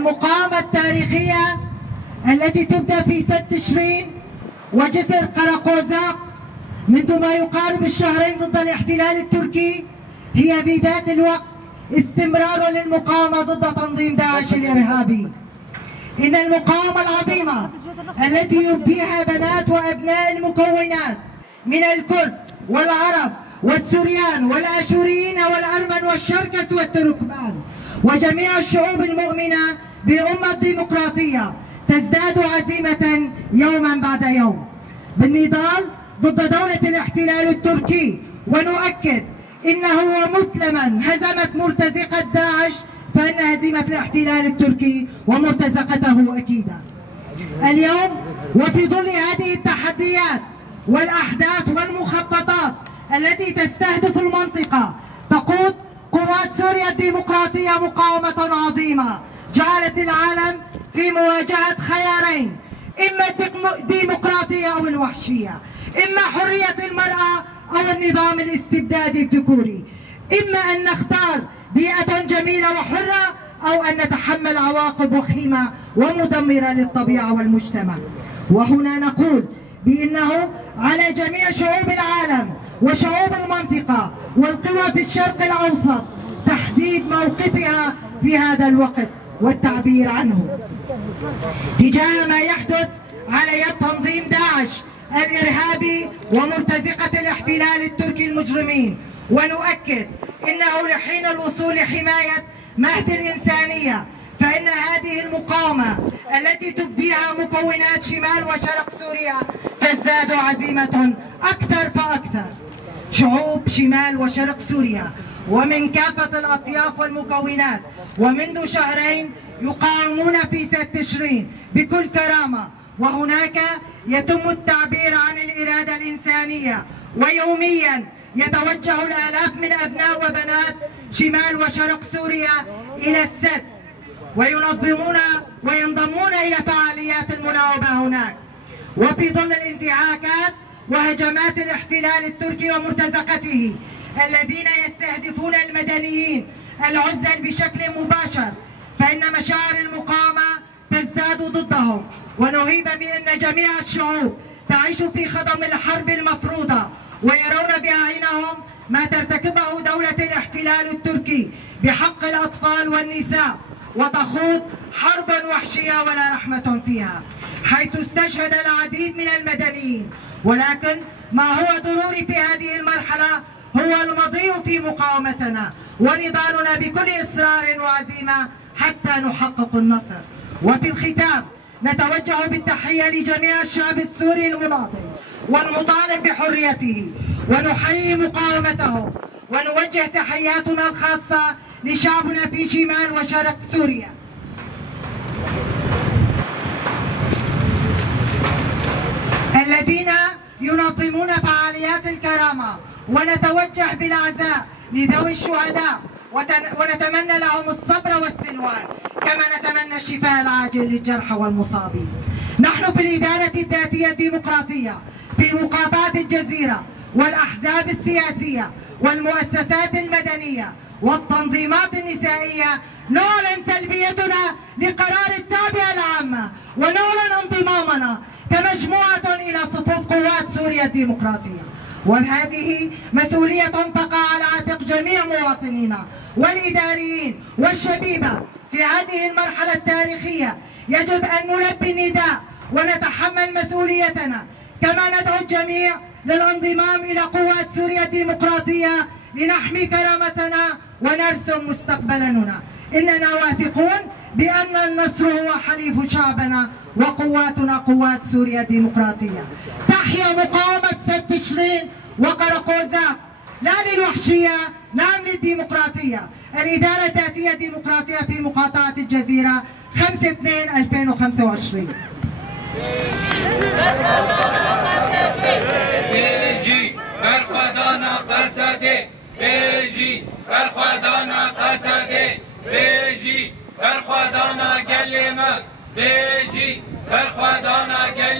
المقاومة التاريخية التي تبدأ في سد تشرين وجسر قرقوزاق منذ ما يقارب الشهرين ضد الاحتلال التركي هي في ذات الوقت استمرار للمقاومة ضد تنظيم داعش الإرهابي. إن المقاومة العظيمة التي يبديها بنات وأبناء المكونات من الكرد والعرب والسوريان والآشوريين والأرمن والشركس والتركمان وجميع الشعوب المؤمنة بالأمة الديمقراطية تزداد عزيمة يوما بعد يوم بالنضال ضد دولة الاحتلال التركي. ونؤكد إنه ومثلما هزمت مرتزقة داعش فإن هزيمة الاحتلال التركي ومرتزقته أكيدة. اليوم وفي ظل هذه التحديات والأحداث والمخططات التي تستهدف المنطقة تقود قوات سوريا الديمقراطية مقاومة عظيمة جعلت العالم في مواجهة خيارين، إما الديمقراطية أو الوحشية، إما حرية المرأة أو النظام الاستبدادي الذكوري، إما أن نختار بيئة جميلة وحرة أو أن نتحمل عواقب وخيمة ومدمرة للطبيعة والمجتمع. وهنا نقول بأنه على جميع شعوب العالم وشعوب المنطقة والقوى في الشرق الأوسط تحديد موقفها في هذا الوقت والتعبير عنه تجاه ما يحدث على يد تنظيم داعش الإرهابي ومرتزقة الاحتلال التركي المجرمين. ونؤكد إنه لحين الوصول لحماية مهد الإنسانية فإن هذه المقاومة التي تبديها مكونات شمال وشرق سوريا تزداد عزيمة أكثر فأكثر. شعوب شمال وشرق سوريا ومن كافة الأطياف والمكونات ومنذ شهرين يقاومون في سد تشرين بكل كرامة، وهناك يتم التعبير عن الإرادة الإنسانية، ويوميا يتوجه الآلاف من أبناء وبنات شمال وشرق سوريا إلى السد وينضمون إلى فعاليات المناوبة هناك. وفي ظل الانتهاكات وهجمات الاحتلال التركي ومرتزقته الذين يستهدفون المدنيين العزل بشكل مباشر فإن مشاعر المقاومة تزداد ضدهم. ونهيب بأن جميع الشعوب تعيش في خضم الحرب المفروضة ويرون بأعينهم ما ترتكبه دولة الاحتلال التركي بحق الأطفال والنساء وتخوض حربا وحشية ولا رحمة فيها، حيث استشهد العديد من المدنيين. ولكن ما هو ضروري في هذه المرحلة هو المضي في مقاومتنا ونضالنا بكل إصرار وعزيمة حتى نحقق النصر. وفي الختام نتوجه بالتحية لجميع الشعب السوري المناضل والمطالب بحريته ونحيي مقاومته، ونوجه تحياتنا الخاصة لشعبنا في شمال وشرق سوريا الذين ينظمون فعاليات الكرامة، ونتوجه بالعزاء لذوي الشهداء ونتمنى لهم الصبر والسلوان، كما نتمنى الشفاء العاجل للجرحى والمصابين. نحن في الإدارة الذاتية الديمقراطية في مقاطعة الجزيرة والأحزاب السياسية والمؤسسات المدنية والتنظيمات النسائية نعلن تلبيتنا لقرار التابعة العامة ونعلن انضمامنا كمجموعة إلى صفوف قوات سوريا الديمقراطية. وهذه مسؤولية تقع على عاتق جميع مواطنينا والإداريين والشبيبة في هذه المرحلة التاريخية. يجب أن نلبي النداء ونتحمل مسؤوليتنا، كما ندعو الجميع للانضمام إلى قوات سوريا الديمقراطية لنحمي كرامتنا ونرسم مستقبلنا. إننا واثقون بأن النصر هو حليف شعبنا وقواتنا قوات سوريا الديمقراطية. تحيا مقاومة سد تشرين وقرقوزاق، لا للوحشية، نعم للديمقراطية. الإدارة الذاتية الديمقراطية في مقاطعة الجزيرة 5/2/2025. بيجي برخدانا قصده، بيجي برخدانا قصده، بيجي برخدانا قلمه، بيجي برخدانا قلمه.